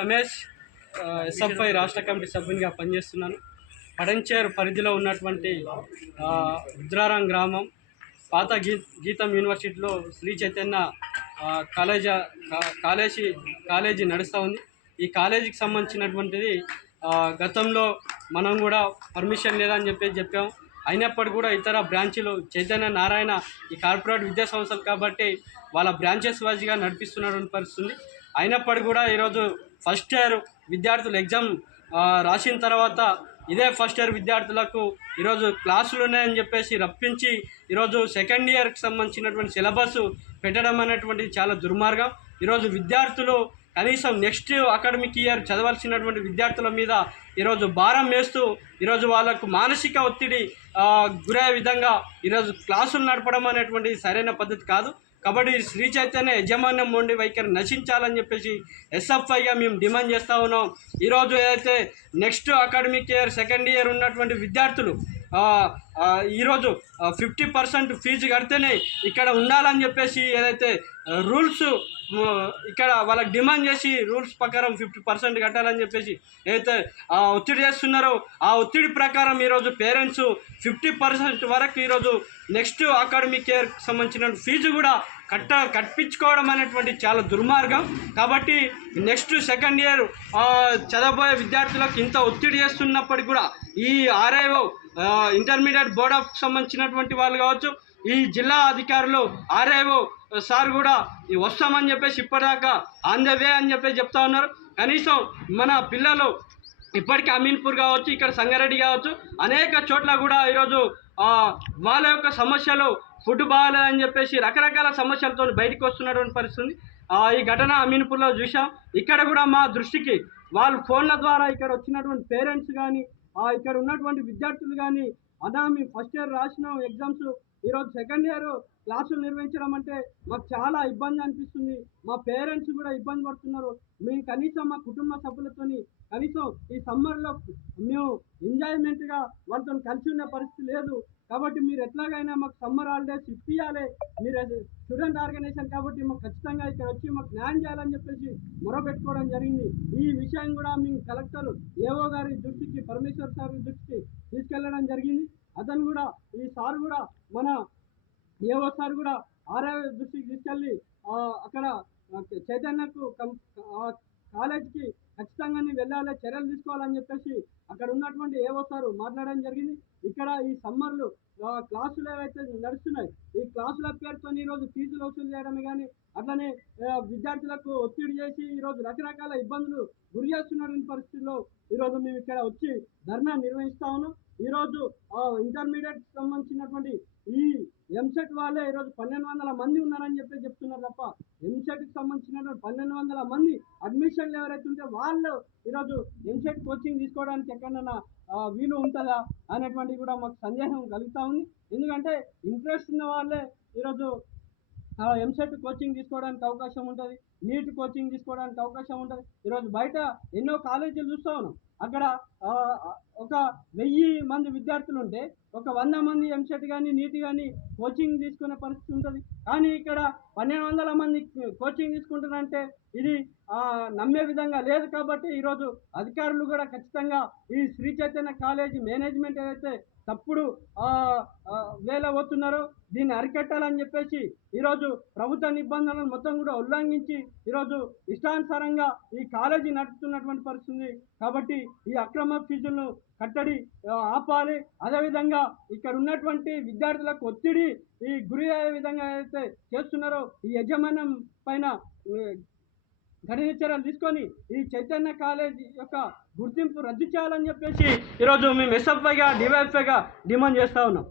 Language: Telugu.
రమేష్ ఎస్ఎఫ్ఐ రాష్ట్ర కమిటీ సభ్యునిగా పనిచేస్తున్నాను. పడంచేరు పరిధిలో ఉన్నటువంటి రుద్రారాం రుద్రారం గ్రామం పాత గీ గీతం యూనివర్సిటీలో Sri Chaitanya college college college నడుస్తూ ఉంది. ఈ కాలేజీకి సంబంధించినటువంటిది గతంలో మనం కూడా పర్మిషన్ లేదని చెప్పేసి చెప్పాము అయినప్పటికీ కూడా ఇతర బ్రాంచీలు చైతన్య నారాయణ ఈ కార్పొరేట్ విద్యా సంస్థలు కాబట్టి వాళ్ళ బ్రాంచెస్ వైజ్గా నడిపిస్తున్నటువంటి పరిస్థితుంది అయినప్పటికీ కూడా ఈరోజు ఫస్ట్ ఇయర్ విద్యార్థులు ఎగ్జామ్ రాసిన తర్వాత ఇదే ఫస్ట్ ఇయర్ విద్యార్థులకు ఈరోజు క్లాసులు ఉన్నాయని చెప్పేసి రప్పించి ఈరోజు సెకండ్ ఇయర్కి సంబంధించినటువంటి సిలబస్ పెట్టడం అనేటువంటిది చాలా దుర్మార్గం. ఈరోజు విద్యార్థులు కనీసం నెక్స్ట్ అకాడమిక్ ఇయర్ చదవాల్సినటువంటి విద్యార్థుల మీద ఈరోజు భారం వేస్తూ ఈరోజు వాళ్ళకు మానసిక ఒత్తిడి గురయ్యే విధంగా ఈరోజు క్లాసులు నడపడం అనేటువంటిది సరైన పద్ధతి కాదు. కాబట్టి శ్రీ చైతన్య యజమాన్యం ఉండి వైఖరి నశించాలని చెప్పేసి ఎస్ఎఫ్ఐగా మేము డిమాండ్ చేస్తూ ఉన్నాం. ఈరోజు ఏదైతే next academic year second year ఉన్నటువంటి విద్యార్థులు ఈరోజు ఫిఫ్టీ పర్సెంట్ ఫీజు కడితేనే ఇక్కడ ఉండాలని చెప్పేసి ఏదైతే రూల్స్ ఇక్కడ వాళ్ళకి డిమాండ్ చేసి రూల్స్ ప్రకారం ఫిఫ్టీ పర్సెంట్ కట్టాలని చెప్పేసి ఏదైతే ఆ ఒత్తిడి చేస్తున్నారో ఆ ఒత్తిడి ప్రకారం ఈరోజు పేరెంట్స్ ఫిఫ్టీ పర్సెంట్ వరకు ఈరోజు నెక్స్ట్ అకాడమిక్ ఇయర్కి సంబంధించిన ఫీజు కూడా కట్ట కట్టించుకోవడం అనేటువంటి చాలా దుర్మార్గం. కాబట్టి నెక్స్ట్ సెకండ్ ఇయర్ చదవబోయే విద్యార్థులకు ఇంత ఒత్తిడి చేస్తున్నప్పటికీ కూడా ఈ ఆర్ఐఓ ఇంటర్మీడియట్ బోర్డ్ ఆఫ్ సంబంధించినటువంటి వాళ్ళు కావచ్చు ఈ జిల్లా అధికారులు ఆర్ఐఓ సార్ కూడా ఈ వస్తామని చెప్పేసి ఇప్పటిదాకా ఆన్ ద వే అని చెప్పేసి చెప్తా ఉన్నారు. కనీసం మన పిల్లలు ఇప్పటికీ అమీన్పూర్ కావచ్చు ఇక్కడ సంగారెడ్డి కావచ్చు అనేక చోట్ల కూడా ఈరోజు వాళ్ళ యొక్క సమస్యలు ఫుడ్ అని చెప్పేసి రకరకాల సమస్యలతో బయటకు వస్తున్నటువంటి పరిస్థితి. ఆ, ఈ ఘటన అమీన్పూర్లో చూసాం ఇక్కడ కూడా మా దృష్టికి వాళ్ళు ఫోన్ల ద్వారా ఇక్కడ వచ్చినటువంటి పేరెంట్స్ కానీ ఇక్కడ ఉన్నటువంటి విద్యార్థులు కానీ అన్నా మేము ఫస్ట్ ఇయర్ రాసిన ఎగ్జామ్స్ ఈరోజు సెకండ్ ఇయర్ క్లాసులు నిర్వహించడం అంటే మాకు చాలా ఇబ్బంది అనిపిస్తుంది. మా పేరెంట్స్ కూడా ఇబ్బంది పడుతున్నారు. మేము కనీసం మా కుటుంబ సభ్యులతోని కనీసం ఈ సమ్మర్లో మేము ఎంజాయ్మెంట్గా వాళ్ళతో కలిసి ఉన్న పరిస్థితి లేదు. కాబట్టి మీరు ఎట్లాగైనా మాకు సమ్మర్ హాలిడేస్ ఇప్పియాలి మీరు స్టూడెంట్ ఆర్గనైజేషన్ కాబట్టి మాకు ఖచ్చితంగా ఇక్కడ వచ్చి మాకు న్యాయం చేయాలని చెప్పేసి మొరపెట్టుకోవడం జరిగింది. ఈ విషయం కూడా మేము కలెక్టర్ ఏఓ గారి దృష్టికి పరమేశ్వర్ సార్ దృష్టికి తీసుకెళ్ళడం జరిగింది. అతను కూడా ఈ సార్ కూడా మన ఏఓ సార్ కూడా ఆర్ఐ దృష్టికి తీసుకెళ్ళి అక్కడ చైతన్యకు ఖచ్చితంగా చర్యలు తీసుకోవాలని చెప్పేసి అక్కడ ఉన్నటువంటి ఏవో సారు మాట్లాడడం జరిగింది. ఇక్కడ ఈ సమ్మర్లు క్లాసులు ఏవైతే నడుస్తున్నాయి ఈ క్లాసుల పేరుతో ఈరోజు ఫీజులు వసూలు చేయడమే కానీ అట్లనే విద్యార్థులకు ఒత్తిడి చేసి ఈరోజు రకరకాల ఇబ్బందులు గురి చేస్తున్నటువంటి పరిస్థితుల్లో ఈరోజు మేము ఇక్కడ వచ్చి ధర్నా నిర్వహిస్తా ఉన్నాం. ఈరోజు ఇంటర్మీడియట్ సంబంధించినటువంటి ఈ ఎంసెట్ వాళ్ళే ఈరోజు పన్నెండు వందల మంది ఉన్నారని చెప్పి చెప్తున్నారు తప్ప ఎంసెట్కి సంబంధించినటువంటి పన్నెండు వందల మంది అడ్మిషన్లు ఎవరైతే ఉంటే వాళ్ళు ఈరోజు ఎంసెట్ కోచింగ్ తీసుకోవడానికి ఎక్కడైనా వీలు ఉంటుందా అనేటువంటిది కూడా మాకు సందేహం కలుగుతూ ఉంది. ఎందుకంటే ఇంట్రెస్ట్ ఉన్న వాళ్ళే ఈరోజు ఎంసెట్ కోచింగ్ తీసుకోవడానికి అవకాశం ఉంటుంది నీట్ కోచింగ్ తీసుకోవడానికి అవకాశం ఉంటుంది. ఈరోజు బయట ఎన్నో కాలేజీలు చూస్తూ ఉన్నాం. అక్కడ ఒక వెయ్యి మంది విద్యార్థులు ఉంటే ఒక వంద మంది ఎంసెట్ కానీ నీట్ కానీ కోచింగ్ తీసుకునే పరిస్థితి ఉంటుంది. కానీ ఇక్కడ పన్నెండు వందల మంది కోచింగ్ తీసుకుంటున్నారంటే ఇది నమ్మే విధంగా లేదు కాబట్టి ఈరోజు అధికారులు కూడా ఖచ్చితంగా ఈ శ్రీ చైతన్య కాలేజీ మేనేజ్మెంట్ ఏదైతే తప్పుడు వేల పోతున్నారో దీన్ని అరికట్టాలని చెప్పేసి ఈరోజు ప్రభుత్వ నిబంధనలను మొత్తం కూడా ఉల్లంఘించి ఈరోజు ఇష్టానుసారంగా ఈ కాలేజీ నడుపుతున్నటువంటి పరిస్థితి కాబట్టి ఈ అక్రమ ఫీజులను కట్టడి ఆపాలి. అదేవిధంగా ఇక్కడ ఉన్నటువంటి విద్యార్థులకు ఒత్తిడి ఈ గురి అయ్యే విధంగా అయితే చేస్తున్నారో ఈ యజమానం పైన ఏ, కఠిన చర్యలు తీసుకొని ఈ చైతన్య కాలేజీ యొక్క గుర్తింపు రద్దు చేయాలని చెప్పేసి ఈరోజు మేము ఎస్ఎఫ్ఐగా డివైఎఫ్ఐగా డిమాండ్ చేస్తూ ఉన్నాం.